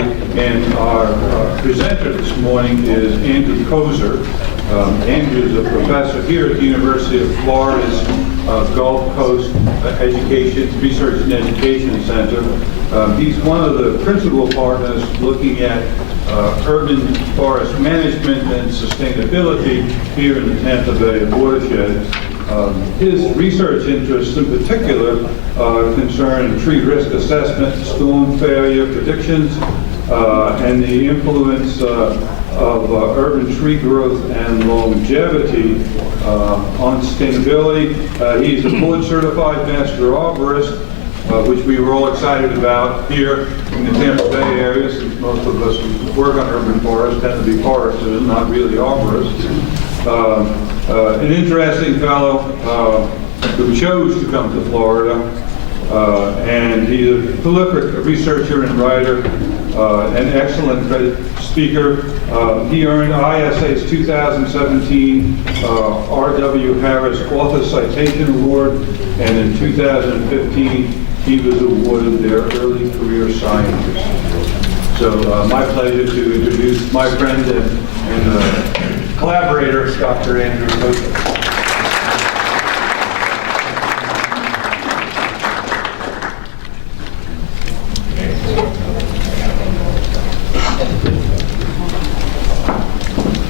And our presenter this morning is Andrew Koeser. Andrew is a professor here at the University of Florida's Gulf Coast Research and Education Center. He's one of the principal partners looking at urban forest management and sustainability here in the Tampa Bay watershed. His research interests in particular concern tree risk assessment, storm failure predictions, and the influence of urban tree growth and longevity on sustainability. He's a board-certified master arborist, which we were all excited about here in the Tampa Bay area, since most of us who work on urban forests tend to be foresters, not really arborists. An interesting fellow who chose to come to Florida, and he's a prolific researcher and writer, an excellent speaker. He earned ISA's 2017 R.W. Harris Author Citation Award, and in 2015 he was awarded their Early Career Scientist. So my pleasure to introduce my friend and collaborator, Dr. Andrew Koeser.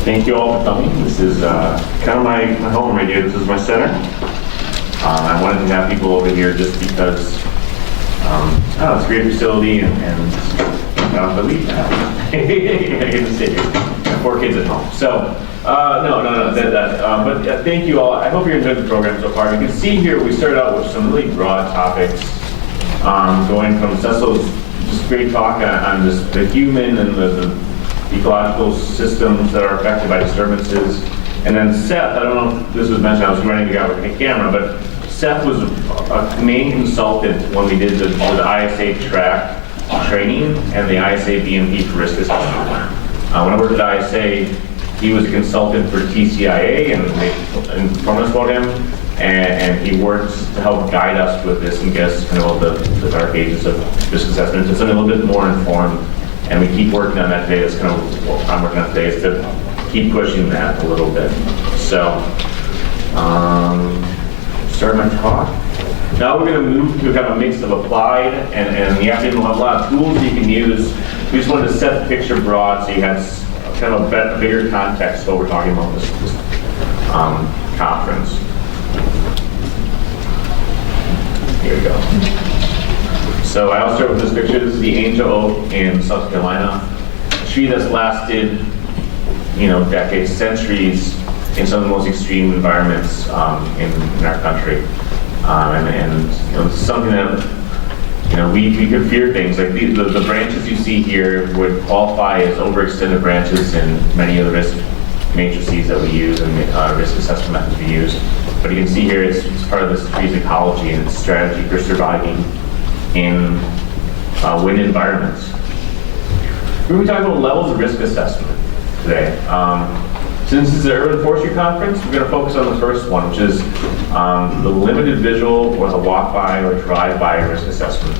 Thank you all for coming. This is kind of my home right here. This is my center. I wanted to have people over here just because it's a great facility and I believe that. I get to sit here. I have 4 kids at home. So, but thank you all. I hope you're enjoying the program so far. You can see here we started out with some really broad topics, going from Cecil's just great talk on just the human and the ecological systems that are affected by disturbances. And then Seth, I don't know if this was mentioned, I was running the guy with the camera, but Seth was a main consultant when we did the ISA track training and the ISA BMP for risk assessment. When I worked at ISA, he was a consultant for TCIA, and they informed us about him, and he worked to help guide us with this and get us kind of all the dark ages of risk assessment to something a little bit more informed. And we keep working on that today. That's kind of what I'm working on today, is to keep pushing that a little bit. So, start my talk. Now we're going to move to kind of a mix of applied and the afternoon we'll have a lot of tools you can use. We just wanted to set the picture broad so you have kind of a bigger context of what we're talking about this conference. Here we go. So I'll start with this picture. This is the angel oak in South Carolina, a tree that's lasted, decades, centuries in some of the most extreme environments in our country. It's something that we could fear things like the branches you see here would qualify as overextended branches in many of the risk matrices that we use and risk assessment methods we use. But you can see here it's part of this tree's ecology and its strategy for surviving in wind environments. We're going to talk about levels of risk assessment today. Since this is an urban forestry conference, we're going to focus on the first one, which is the limited visual or the walk-by or drive-by risk assessment.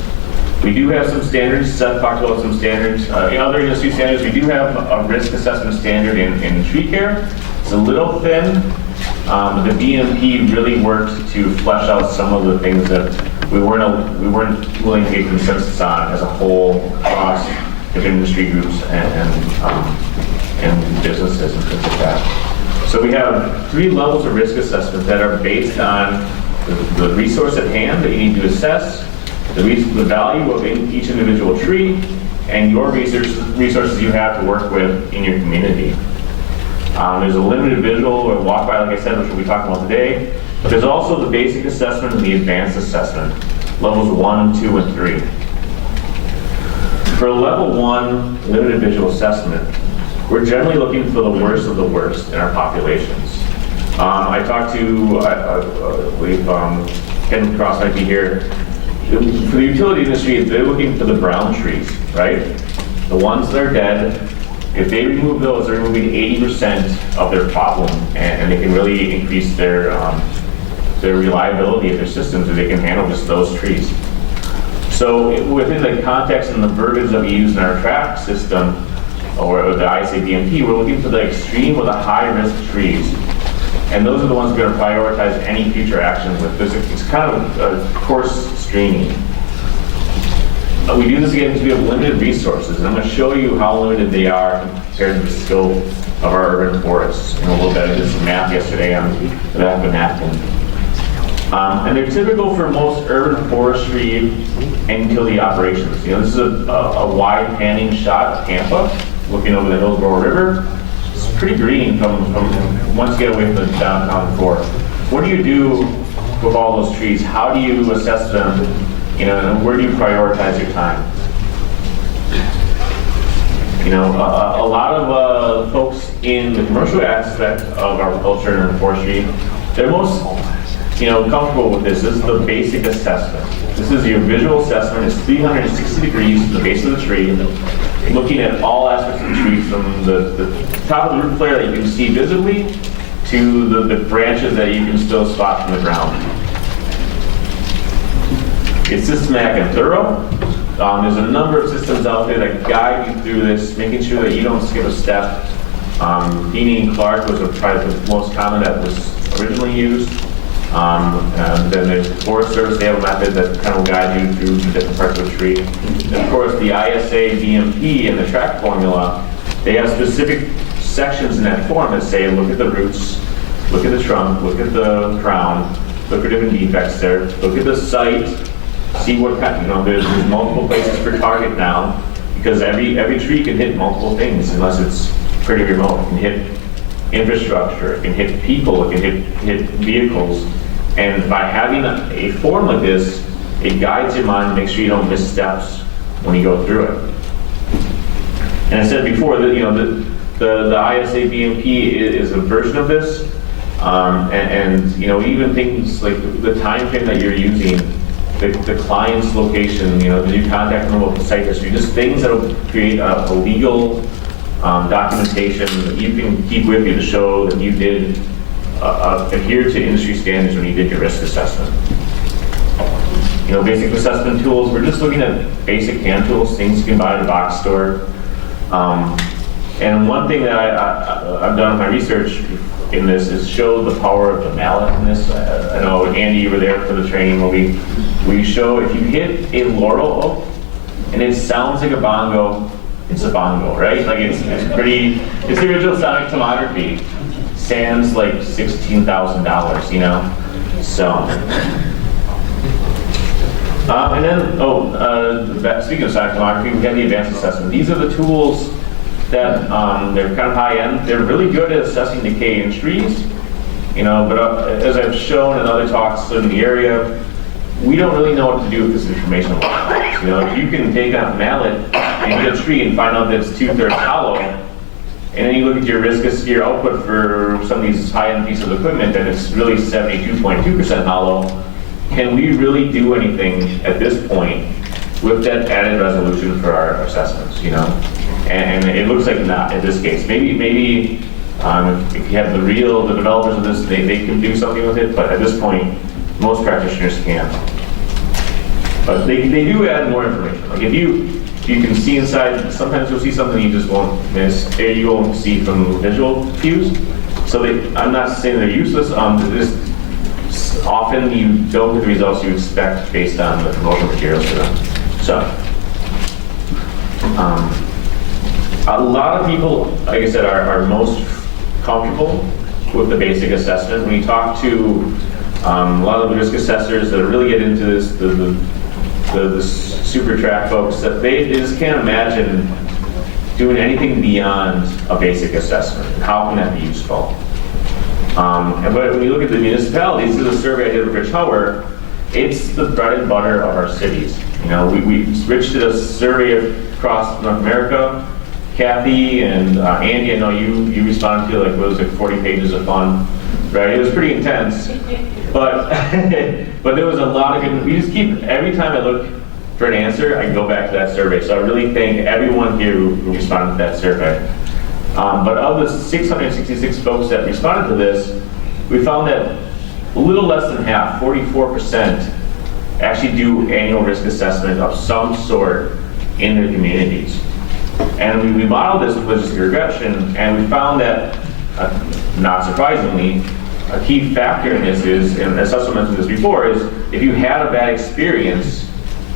We do have some standards. Seth talked about some standards. In other industry standards, we do have a risk assessment standard in tree care. It's a little thin, but the BMP really worked to flesh out some of the things that we weren't willing to get consensus on as a whole across different industry groups and businesses and things like that. So we have 3 levels of risk assessment that are based on the resource at hand that you need to assess, the value of each individual tree, and your resources you have to work with in your community. There's a limited visual or walk-by, like I said, which we'll be talking about today. But there's also the basic assessment and the advanced assessment, levels 1, 2, and 3. For level 1, limited visual assessment, we're generally looking for the worst of the worst in our populations. I talked to, Ken Cross might be here. For the utility industry, they're looking for the brown trees, right? The ones that are dead. If they remove those, they're removing 80% of their problem, and they can really increase their reliability of their systems if they can handle just those trees. So So within the context and the verbiage that we use in our track system, or the ISA BMP, we're looking for the extreme or the high-risk trees. And those are the ones we're going to prioritize any future actions with. It's kind of a course screening. We do this again because we have limited resources, and I'm going to show you how limited they are compared to the scope of our urban forests in a little bit. I did some math yesterday on the back of a napkin. And they're typical for most urban forestry and utility operations. You know, this is a wide panning shot of Tampa, looking over the Hillsborough River. It's pretty green from once you get away from the downtown core. What do you do with all those trees? How do you assess them? You know, and where do you prioritize your time? You know, a lot of folks in the commercial aspect of agriculture and forestry, they're most, you know, comfortable with this. This is the basic assessment. This is your visual assessment. It's 360 degrees from the base of the tree, looking at all aspects of the tree from the top of the root flare that you can see visibly to the branches that you can still spot from the ground. It's systematic and thorough. There's a number of systems out there that guide you through this, making sure that you don't skip a step. Feeney and Clark was probably the most common that was originally used. And then there's the Forest Service, they have a method that kind of will guide you through the different parts of the tree. And of course, the ISA BMP and the track formula, they have specific sections in that form that say, look at the roots, look at the trunk, look at the crown, look for different defects there, look at the site, see what kind, you know, there's multiple places for target now, because every tree can hit multiple things unless it's pretty remote. It can hit infrastructure, it can hit people, it can hit vehicles. And by having a form like this, it guides your mind, makes sure you don't miss steps when you go through it. And I said before that, you know, the ISA BMP is a version of this, and you know, even things like the time frame that you're using, the client's location, you know, the new contact number, the site history, just things that will create a legal documentation that you can keep with you to show that you did adhere to industry standards when you did your risk assessment. You know, basic assessment tools, we're just looking at basic hand tools, things you can buy at a box store. And one thing that I've done in my research in this is show the power of the mallet in this. I know, Andy, you were there for the training where we show if you hit a laurel oak and it sounds like a bongo, it's a bongo, right? Like it's the original sonic tomography. Sans like $16,000, you know? So. And then, speaking of sonic tomography, we have the advanced assessment. These are the tools that they're kind of high end. They're really good at assessing decay in trees, you know, but as I've shown in other talks in the area, we don't really know what to do with this information. You know, if you can take out a mallet and get a tree and find out that it's 2/3 hollow, and then you look at your risk, your output for some of these high-end pieces of equipment, and it's really 72.2% hollow, can we really do anything at this point with that added resolution for our assessments, you know? And it looks like not in this case. Maybe if you have the developers of this, they can do something with it, but at this point, most practitioners can't. But they do add more information. Like if you can see inside, sometimes you'll see something you just won't miss, or you won't see from visual cues. So I'm not saying they're useless. Often you don't get the results you expect based on the promotional materials for them. So, a lot of people, like I said, are most comfortable with the basic assessment. When you talk to a lot of the risk assessors that really get into this, the super track folks, that they just can't imagine doing anything beyond a basic assessment. How can that be useful? But when you look at the municipalities, this is a survey I did with Rich Hauer, it's the bread and butter of our cities. You know, Rich did a survey across North America. Kathy and Andy, I know you responded to like, what was it, 40 pages of fun, right? It was pretty intense, but but there was a lot of good. We just keep, every time I look for an answer, I go back to that survey. So I really thank everyone here who responded to that survey. But of the 666 folks that responded to this, we found that a little less than half, 44%, actually do annual risk assessment of some sort in their communities. And we modeled this with logistic regression, and we found that, not surprisingly, a key factor in this is, and as Cecil mentioned this before, is if you had a bad experience,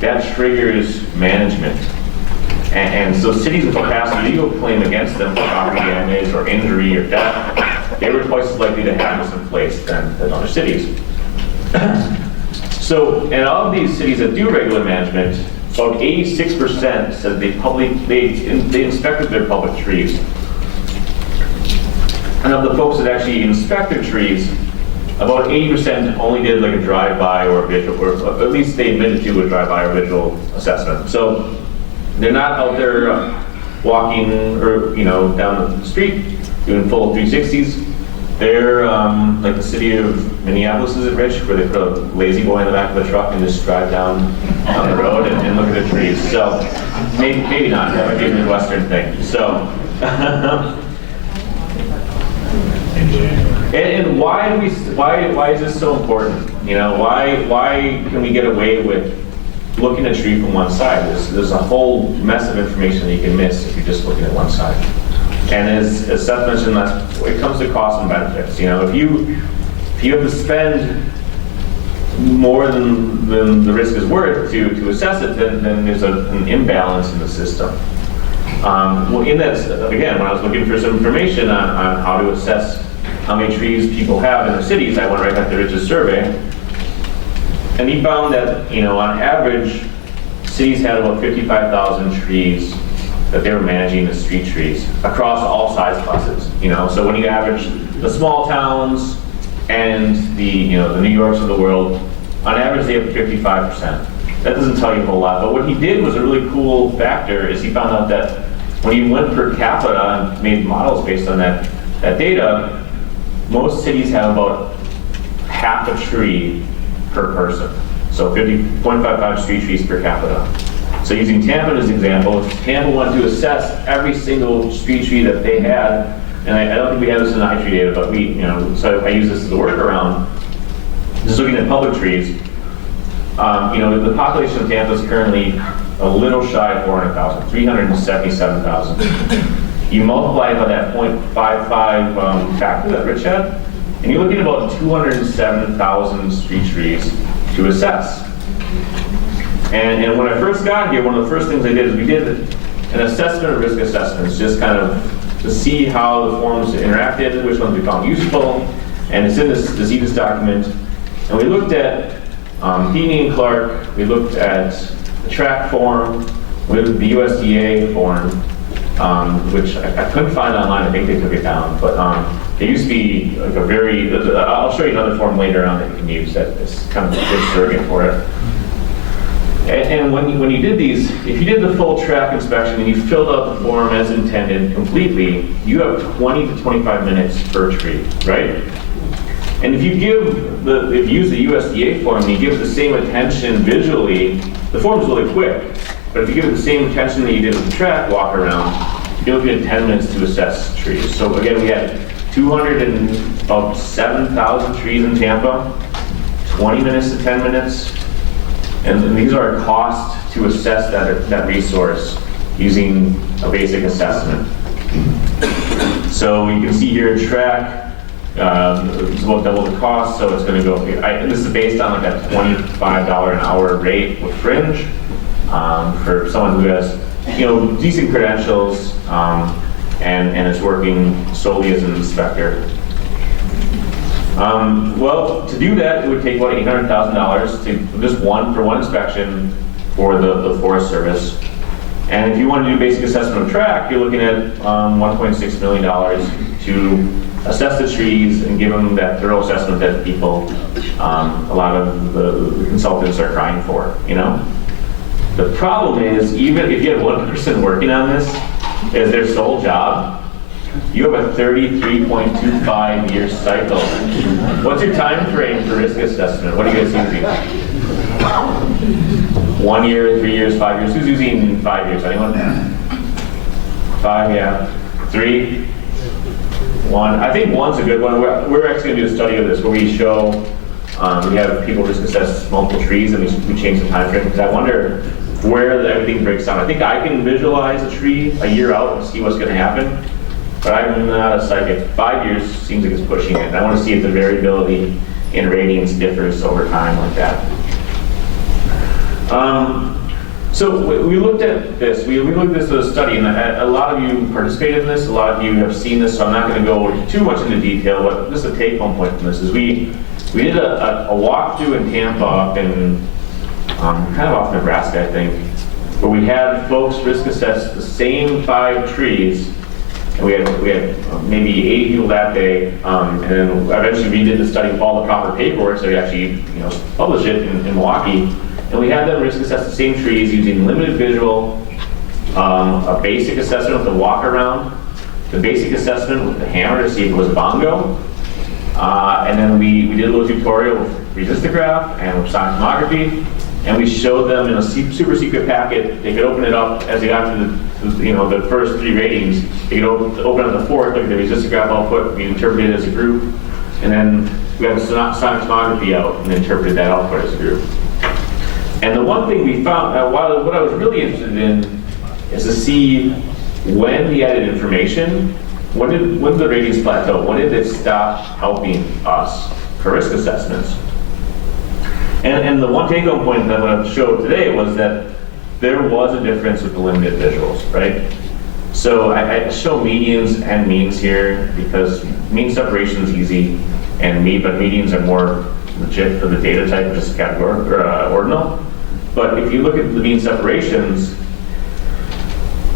that triggers management. And so cities with a past legal claim against them for property damage or injury or death, they were twice as likely to have this in place than other cities. So, and of these cities that do regular management, about 86% said they inspected their public trees. And of the folks that actually inspected trees, about 80% only did like a drive-by or a visual, or at least they admitted to a drive-by or visual assessment. So they're not out there walking or down the street doing full 360s. They're like the city of Minneapolis is at Rich, where they put a lazy boy in the back of the truck and just drive down the road and look at the trees. So maybe not. That might be a Midwestern thing. So. And why is this so important? Why can we get away with looking at a tree from one side? There's a whole mess of information that you can miss if you're just looking at one side. And as Seth mentioned last, it comes to costs and benefits. If you have to spend more than the risk is worth to assess it, then there's an imbalance in the system. Well, in that, again, when I was looking for some information on how to assess how many trees people have in their cities, I went right back to Rich's survey. And he found that, on average, cities had about 55,000 trees that they were managing as street trees across all size classes. So when you average the small towns and the New Yorks of the world, on average they have 55%. That doesn't tell you a whole lot, but what he did was a really cool factor is he found out that when he went per capita and made models based on that data, most cities have about half a tree per person. So 0.55 street trees per capita. So using Tampa as an example, if Tampa wanted to assess every single street tree that they had, and I don't think we have this in the iTree data, but so I use this as a workaround, just looking at public trees, the population of Tampa is currently a little shy of 400,000, 377,000. You multiply it by that 0.55 factor that Rich had, and you're looking at about 207,000 street trees to assess. And when I first got here, one of the first things I did is we did an assessment of risk assessments, just kind of to see how the forms interacted, which ones we found useful, and it's in this EDIS document. And we looked at Heaney and Clark, we looked at the track form, we looked at the USDA form, which I couldn't find online. I think they took it down, but it used to be like a very, I'll show you another form later on that you can use that is kind of a good surrogate for it. And when you did these, if you did the full track inspection and you filled out the form as intended completely, you have 20 to 25 minutes per tree, right? And if you use the USDA form and you give the same attention visually, the form's really quick. But if you give it the same attention that you did with the track walk around, you're looking at 10 minutes to assess trees. So again, we had 207,000 trees in Tampa, 20 minutes to 10 minutes. And these are a cost to assess that resource using a basic assessment. So you can see here track, it's about double the cost, so it's going to go, this is based on like a $25 an hour rate with fringe for someone who has decent credentials and is working solely as an inspector. Well, to do that, it would take about $800,000 to just for one inspection for the Forest Service. And if you want to do basic assessment of track, you're looking at $1.6 million to assess the trees and give them that thorough assessment that people, a lot of the consultants are crying for, The problem is, even if you have one person working on this as their sole job, you have a 33.25 year cycle. What's your time frame for risk assessment? What are you guys using? 1 year, 3 years, 5 years? Who's using 5 years? Anyone? 5, yeah. 3? 1? I think 1's a good one. We're actually going to do a study of this where we show We have people risk assess multiple trees, and we change the time frame, because I wonder where everything breaks down. I think I can visualize a tree a year out and see what's going to happen, but I'm not a psychic. 5 years seems like it's pushing it, and I want to see if the variability in ratings differs over time like that. So we looked at this. We looked at this as a study, and a lot of you participated in this. A lot of you have seen this, so I'm not going to go too much into detail. But just a take-home point from this is we did a walkthrough in Tampa up in kind of off Nebraska, I think, where we had folks risk assess the same 5 trees. And we had maybe 80 people that day, and then eventually we did the study with all the proper paperwork, so we actually published it in Milwaukee. And we had them risk assess the same trees using limited visual, a basic assessment with the walk around, the basic assessment with the hammer to see if it was bongo, and then we did a little tutorial with resistograph and with sonic tomography, and we showed them in a super secret packet. They could open it up as they got to the first 3 ratings. They could open up the 4th, look at the resistograph output, we interpreted it as a group, and then we had the sonic tomography out and interpreted that output as a group. And the one thing we found, what I was really interested in is to see when we added information, when did the ratings plateau? When did it stop helping us for risk assessments? And the one take-home point that I'm going to show today was that there was a difference with the limited visuals, right? So I show medians and means here because mean separation is easy, but medians are more legit for the data type, which is categorical or ordinal. But if you look at the mean separations,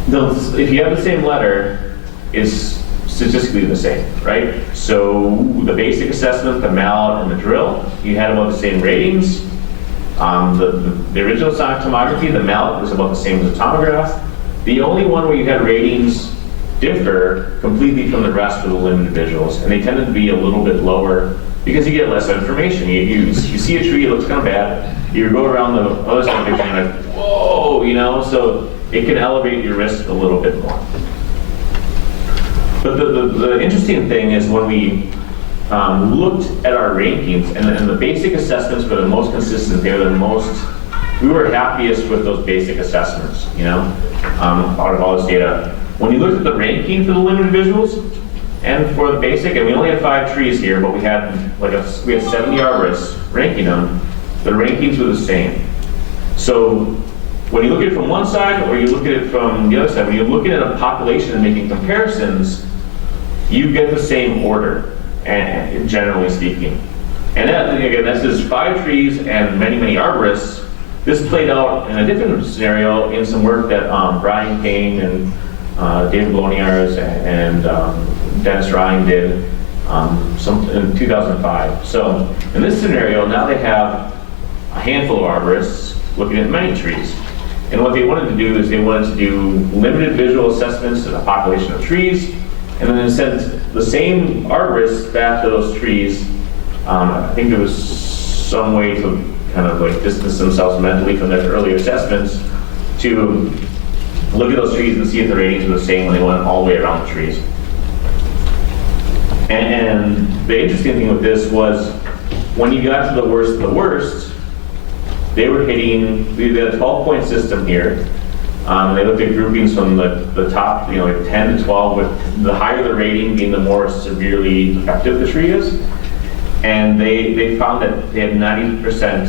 if you have the same letter, it's statistically the same, right? So the basic assessment, the mallet, and the drill, you had about the same ratings. The original sonic tomography, the mallet was about the same as the tomograph. The only one where you had ratings differ completely from the rest of the limited visuals, and they tended to be a little bit lower because you get less information. You see a tree, it looks kind of bad. You go around the other side of the picture and you're like, whoa, so it can elevate your risk a little bit more. But the interesting thing is when we looked at our rankings, and the basic assessments were the most consistent. They were we were happiest with those basic assessments, out of all this data. When you looked at the ranking for the limited visuals and for the basic, and we only had 5 trees here, but we had 70 arborists ranking them. The rankings were the same. So when you look at it from one side or you look at it from the other side, when you're looking at a population and making comparisons, you get the same order, and generally speaking. And again, that's just 5 trees and many arborists. This played out in a different scenario in some work that Brian Kane and David Bloniars and Dennis Ryan did in 2005. So in this scenario, now they have a handful of arborists looking at many trees. And what they wanted to do is they wanted to do limited visual assessments of the population of trees, and then send the same arborists back to those trees. I think there was some way to kind of distance themselves mentally from their earlier assessments to look at those trees and see if the ratings were the same when they went all the way around the trees. And the interesting thing with this was when you got to the worst of the worst, they were hitting, we had a 12-point system here. They looked at groupings from the top, 10 to 12, with the higher the rating being the more severely effective the tree is. And they found that they had 90%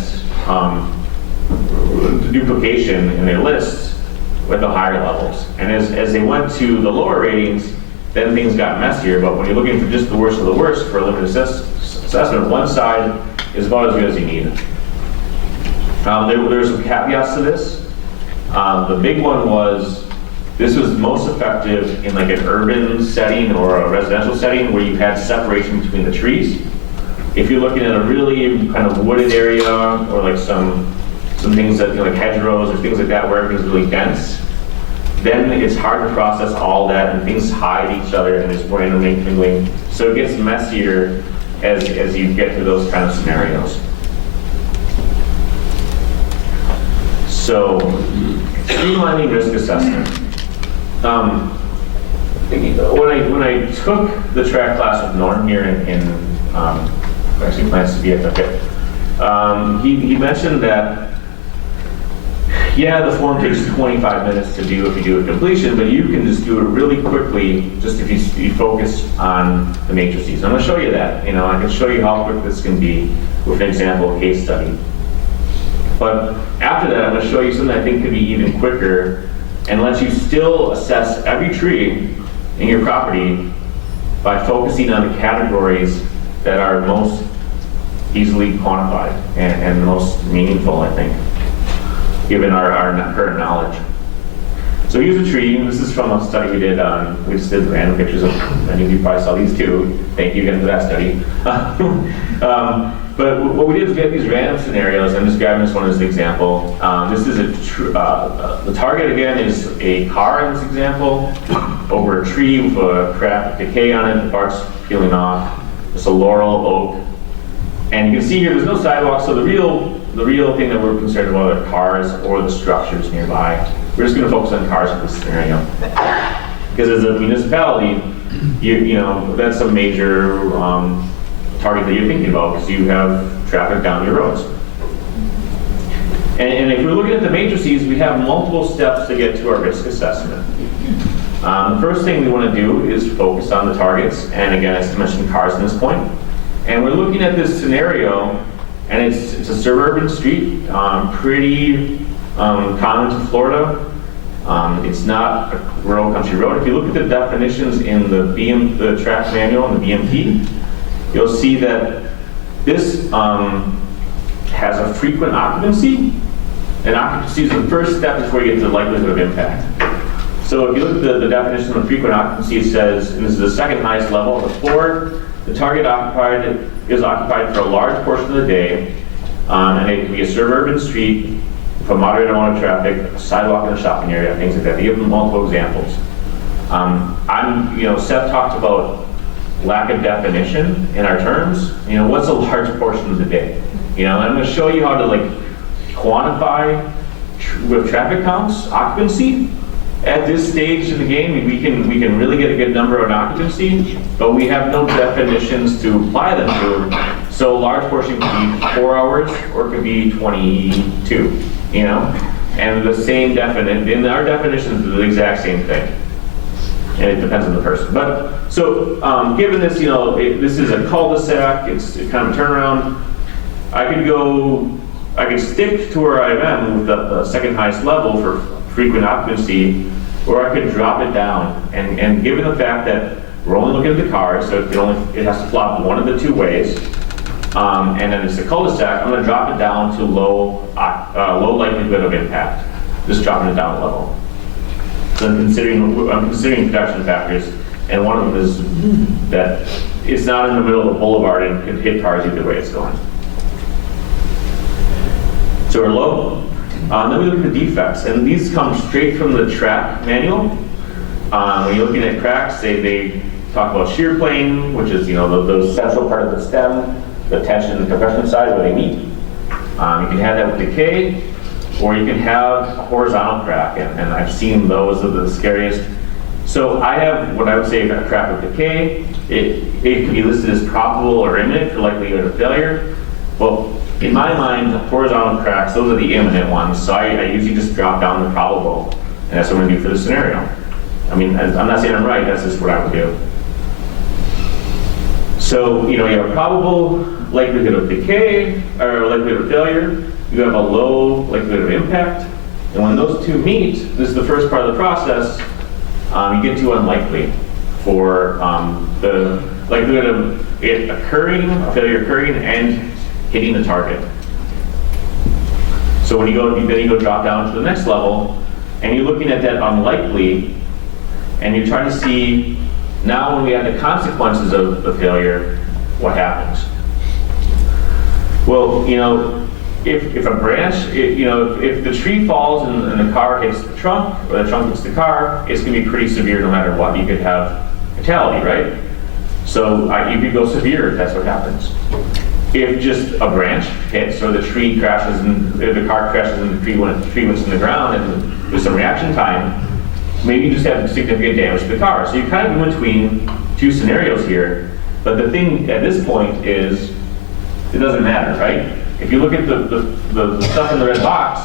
duplication in their lists with the higher levels. And as they went to the lower ratings, then things got messier. But when you're looking for just the worst of the worst for a limited assessment, one side is about as good as you need. There's some caveats to this. The big one was this was most effective in an urban setting or a residential setting where you had separation between the trees. If you're looking at a really kind of wooded area or some things that like hedgerows or things like that where everything's really dense, then it's hard to process all that and things hide each other and there's more intermingling. So it gets messier as you get to those kind of scenarios. So, streamlining risk assessment. When I took the track class with Norm here in actually plans to be at the He mentioned that, yeah, the form takes 25 minutes to do if you do a completion, but you can just do it really quickly just if you focus on the matrices. I'm going to show you that. You know, I can show you how quick this can be with an example case study. But after that, I'm going to show you something I think could be even quicker and lets you still assess every tree in your property by focusing on the categories that are most easily quantified and most meaningful, I think, given our current knowledge. So here's a tree. This is from a study we did on, we just did random pictures of, many of you probably saw these too. Thank you again for that study. But what we did is we had these random scenarios. I'm just grabbing this one as an example. This is the target again is a car in this example, over a tree with a cracked decay on it, the bark's peeling off. It's a laurel, oak. And you can see here there's no sidewalk, so the real thing that we're concerned about are cars or the structures nearby. We're just going to focus on cars in this scenario. Because as a municipality, you know, that's a major target that you're thinking about because you have traffic down your roads. And if we're looking at the matrices, we have multiple steps to get to our risk assessment. The first thing we want to do is focus on the targets, and again, as I mentioned, cars in this point. And we're looking at this scenario, and it's a suburban street, pretty common to Florida. It's not a rural country road. If you look at the definitions in the track manual and the BMP, you'll see that this has a frequent occupancy, and occupancy is the first step before you get to the likelihood of impact. So if you look at the definition of frequent occupancy, it says, and this is the second highest level of the floor, the target is occupied for a large portion of the day, and it can be a suburban street with a moderate amount of traffic, a sidewalk in a shopping area, things like that. They give them multiple examples. Seth talked about lack of definition in our terms. You know, what's a large portion of the day? You know, and I'm going to show you how to like quantify with traffic counts occupancy. At this stage in the game, we can really get a good number on occupancy, but we have no definitions to apply them to. So a large portion could be 4 hours or it could be 22, you know? And the same in our definitions are the exact same thing. And it depends on the person. But so given this, you know, this is a cul-de-sac, it's kind of a turnaround. I could stick to where I am with the second highest level for frequent occupancy, or I could drop it down. And given the fact that we're only looking at the cars, so it has to flop one of the two ways, and then it's a cul-de-sac, I'm going to drop it down to low likelihood of impact. Just dropping it down a level. So I'm considering production factors, and one of them is that it's not in the middle of a boulevard and could hit cars either way it's going. So we're low. Then we look at the defects, and these come straight from the track manual. When you're looking at cracks, they talk about shear plane, which is, you know, the central part of the stem, the tension and compression side where they meet. You can have that with decay, or you can have a horizontal crack, and I've seen those are the scariest. So I have what I would say a crack with decay. It can be listed as probable or imminent for likelihood of failure. Well, in my mind, horizontal cracks, those are the imminent ones, so I usually just drop down the probable, and that's what I'm going to do for this scenario. I mean, I'm not saying I'm right, that's just what I would do. So, you know, you have a probable likelihood of decay, or likelihood of failure, you have a low likelihood of impact, and when those two meet, this is the first part of the process, you get to unlikely for the likelihood of it occurring, a failure occurring, and hitting the target. So when you go drop down to the next level, and you're looking at that unlikely, and you're trying to see, now when we have the consequences of the failure, what happens? Well, you know, if a branch, if the tree falls and the car hits the trunk, or the trunk hits the car, it's going to be pretty severe no matter what. You could have fatality, right? So you could go severe if that's what happens. If just a branch hits, or the tree crashes, and the car crashes in the tree when the tree went in the ground, and there's some reaction time, maybe you just have significant damage to the car. So you're kind of in between two scenarios here. But the thing at this point is, it doesn't matter, right? if you look at the stuff in the red box,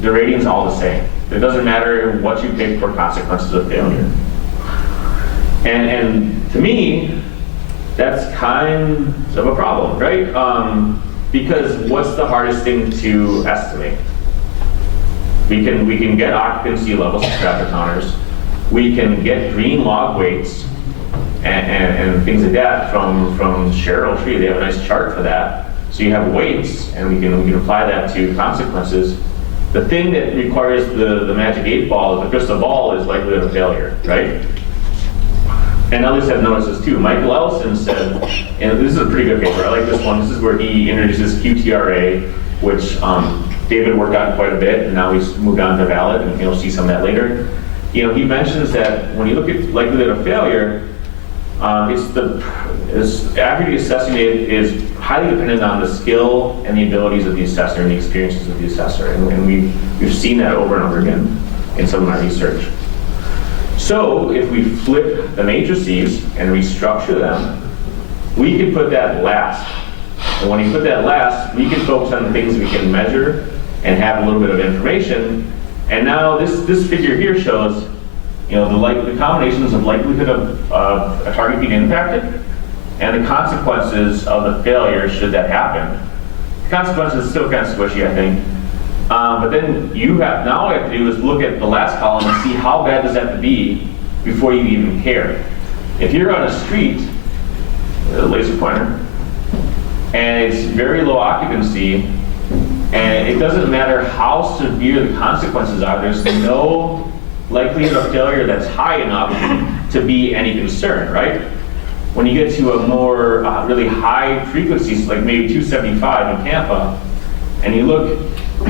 the rating's all the same. It doesn't matter what you pick for consequences of failure. And to me, that's kind of a problem, right? Because what's the hardest thing to estimate? We can get occupancy levels of traffic counters. We can get green log weights and things like that from Cheryl Tree. They have a nice chart for that. So you have weights, and we can apply that to consequences. The thing that requires the magic 8-ball, the crystal ball, is likelihood of failure, right? And others have noticed this too. Michael Ellison said, and this is a pretty good paper, I like this one. This is where he introduces QTRA, which David worked on quite a bit, and now he's moved on to valid, and you'll see some of that later. He mentions that when you look at likelihood of failure, accuracy assessing it is highly dependent on the skill and the abilities of the assessor and the experiences of the assessor, and we've seen that over and over again in some of my research. So if we flip the matrices and restructure them, we can put that last. And when you put that last, we can focus on the things we can measure and have a little bit of information. And now this figure here shows, the combinations of likelihood of a target being impacted and the consequences of the failure should that happen. The consequences is still kind of squishy, I think. But then now all you have to do is look at the last column and see how bad does that have to be before you even care. If you're on a street, with a laser pointer, and it's very low occupancy, and it doesn't matter how severe the consequences are, there's no likelihood of failure that's high enough to be any concern, right? When you get to a more really high frequencies, like maybe 275 in Tampa, and you look,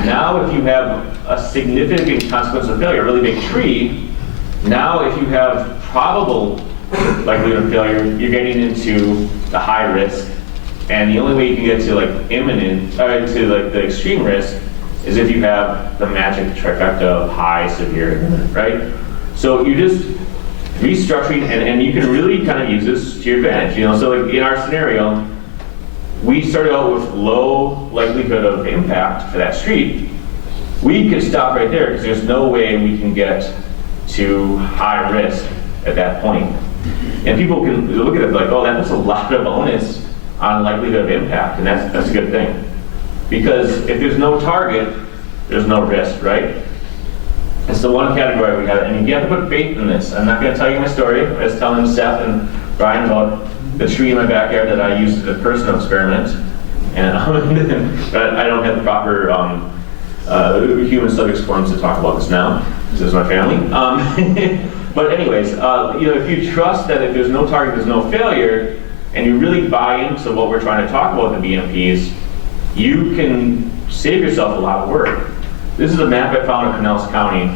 now if you have a significant consequence of failure, a really big tree, now if you have probable likelihood of failure, you're getting into the high risk. And the only way you can get to like imminent, to like the extreme risk is if you have the magic trifecta of high, severe, right? So you're just restructuring, and you can really kind of use this to your advantage. So like in our scenario, we started out with low likelihood of impact for that street. We could stop right there because there's no way we can get to high risk at that point. And people can look at it like, oh, that's a lot of onus on likelihood of impact, and that's a good thing. Because if there's no target, there's no risk, right? It's the one category we have, and you have to put faith in this. I'm not going to tell you my story. I was telling Seth and Brian about the tree in my backyard that I used as a personal experiment, and but I don't have the proper human subjects forms to talk about this now. This is my family. But anyways, if you trust that if there's no target, there's no failure, and you really buy into what we're trying to talk about in the BMPs, you can save yourself a lot of work. This is a map I found in Pinellas County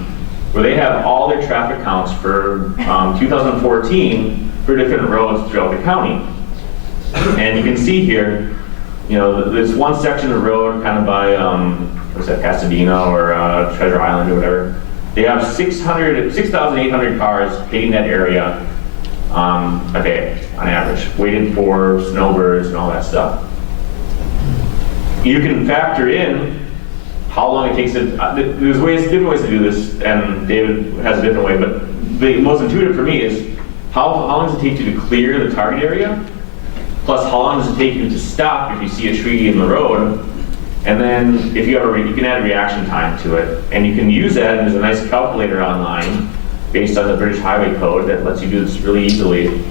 where they have all their traffic counts for 2014 for different roads throughout the county. And you can see here, there's one section of road kind of by, Pasadena or Treasure Island or whatever. They have 6,800 cars hitting that area a day on average, waiting for snowbirds and all that stuff. You can factor in how long it takes to, there's different ways to do this, and David has a different way, but the most intuitive for me is how long does it take you to clear the target area, plus how long does it take you to stop if you see a tree in the road, and then if you have you can add a reaction time to it, and you can use that, and there's a nice calculator online based on the British Highway Code that lets you do this really easily,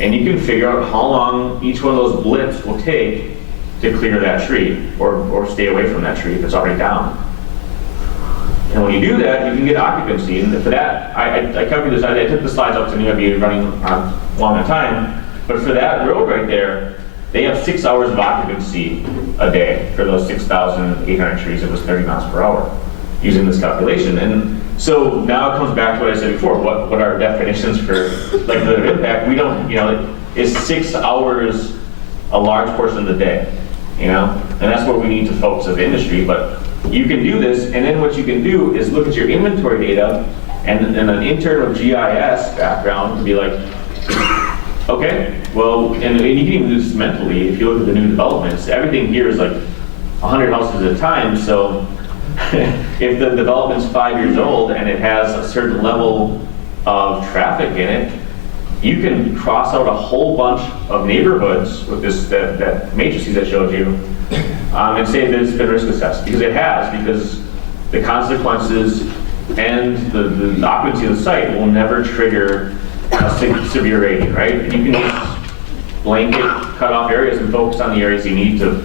and you can figure out how long each one of those blips will take to clear that tree, or stay away from that tree if it's already down. And when you do that, you can get occupancy. And for that, I calculated this. I took the slides up to me. I'd be running long on time. But for that road right there, they have 6 hours of occupancy a day for those 6,800 trees. It was 30 miles per hour using this calculation. And so now it comes back to what I said before. What are definitions for likelihood of impact? We don't, is 6 hours a large portion of the day? And that's what we need to focus as an industry. But you can do this, and then what you can do is look at your inventory data and an intern with GIS background to be like, okay, well, and you can even do this mentally if you look at the new developments. Everything here is like 100 houses at a time, so if the development's 5 years old and it has a certain level of traffic in it, you can cross out a whole bunch of neighborhoods with that matrices I showed you, and say that it's been risk assessed, because it has, because the consequences and the occupancy of the site will never trigger a severe rating, right? And you can just blanket cut off areas and focus on the areas you need to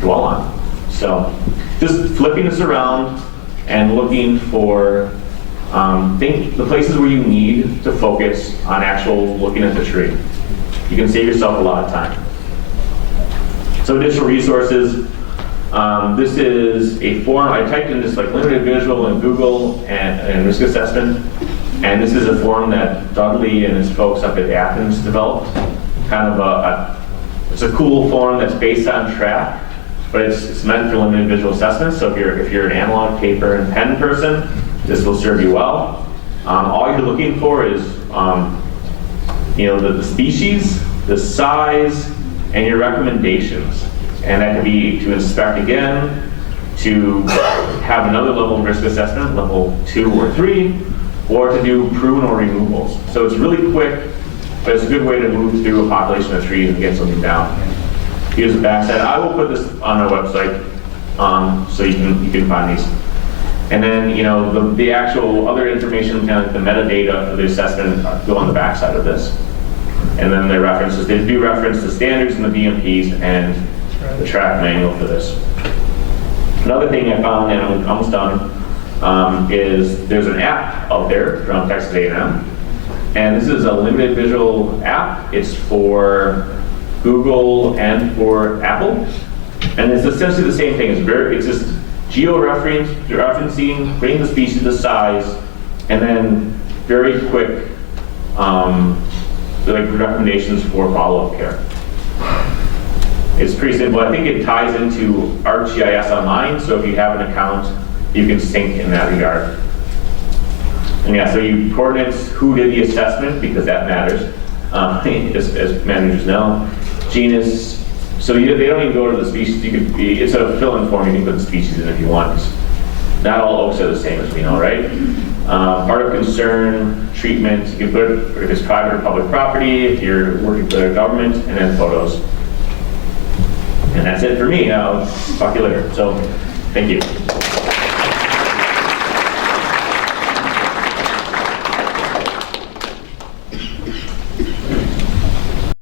dwell on. So just flipping this around and looking for think the places where you need to focus on actual looking at the tree. You can save yourself a lot of time. So additional resources. This is a form. I typed in this like limited visual in Google and risk assessment. And this is a form that Dudley and his folks up at Athens developed. Kind of it's a cool form that's based on track, but it's meant for limited visual assessment. So if you're an analog paper and pen person, this will serve you well. All you're looking for is the species, the size, and your recommendations. And that could be to inspect again, to have another level of risk assessment, level 2 or 3, or to do prune or removals. So it's really quick, but it's a good way to move through a population of trees and get something down. Here's the backside. I will put this on our website so you can find these. And then the actual other information, kind of the metadata for the assessment, go on the backside of this. And then their references. They do reference the standards and the BMPs and the track manual for this. Another thing I found, and I'm almost done, is there's an app out there from Texas A&M. And this is a limited visual app. It's for Google and for Apple. And it's essentially the same thing. It's just geo-referencing, putting the species, the size, and then very quick recommendations for follow-up care. It's pretty simple. I think it ties into ArcGIS Online, so if you have an account, you can sync in that regard. And yeah, so you coordinates who did the assessment, because that matters, as managers know. Genus, so they don't even go to the species. It's a fill-in form, you can put the species in if you want. Not all oaks are the same, as we know, right? Part of concern, treatment, you can put it if it's private or public property, if you're working for the government, and then photos. And that's it for me. I'll talk to you later. So, thank you.